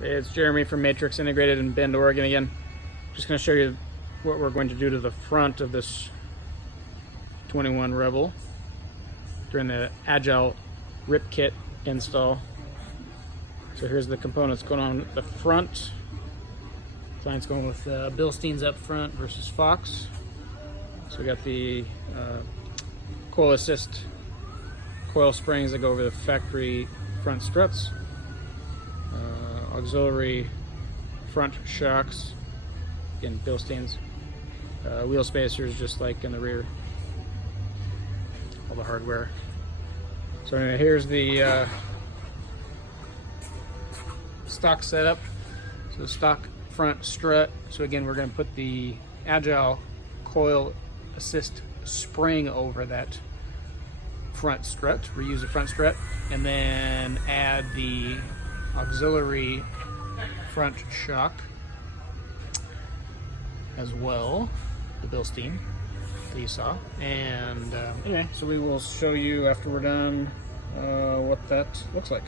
It's Jeremy from Matrix Integrated in Bend, Oregon again. Just going to show you what we're going to do to the front of this 21 Revel during the Agile RIP kit install. So here's the components going on at the front. Client's going with Bilsteins up front versus Fox. So we got the coil assist coil springs that go over the factory front struts. Auxiliary front shocks, again Bilsteins. Wheel spacers just like in the rear. All the hardware. So anyway, here's the stock setup. So stock front strut. So again, we're going to put the Agile coil assist spring over that front strut, reuse the front strut, and then add the auxiliary front shock as well, the Bilstein that you saw. And anyway, so we will show you after we're done what that looks like.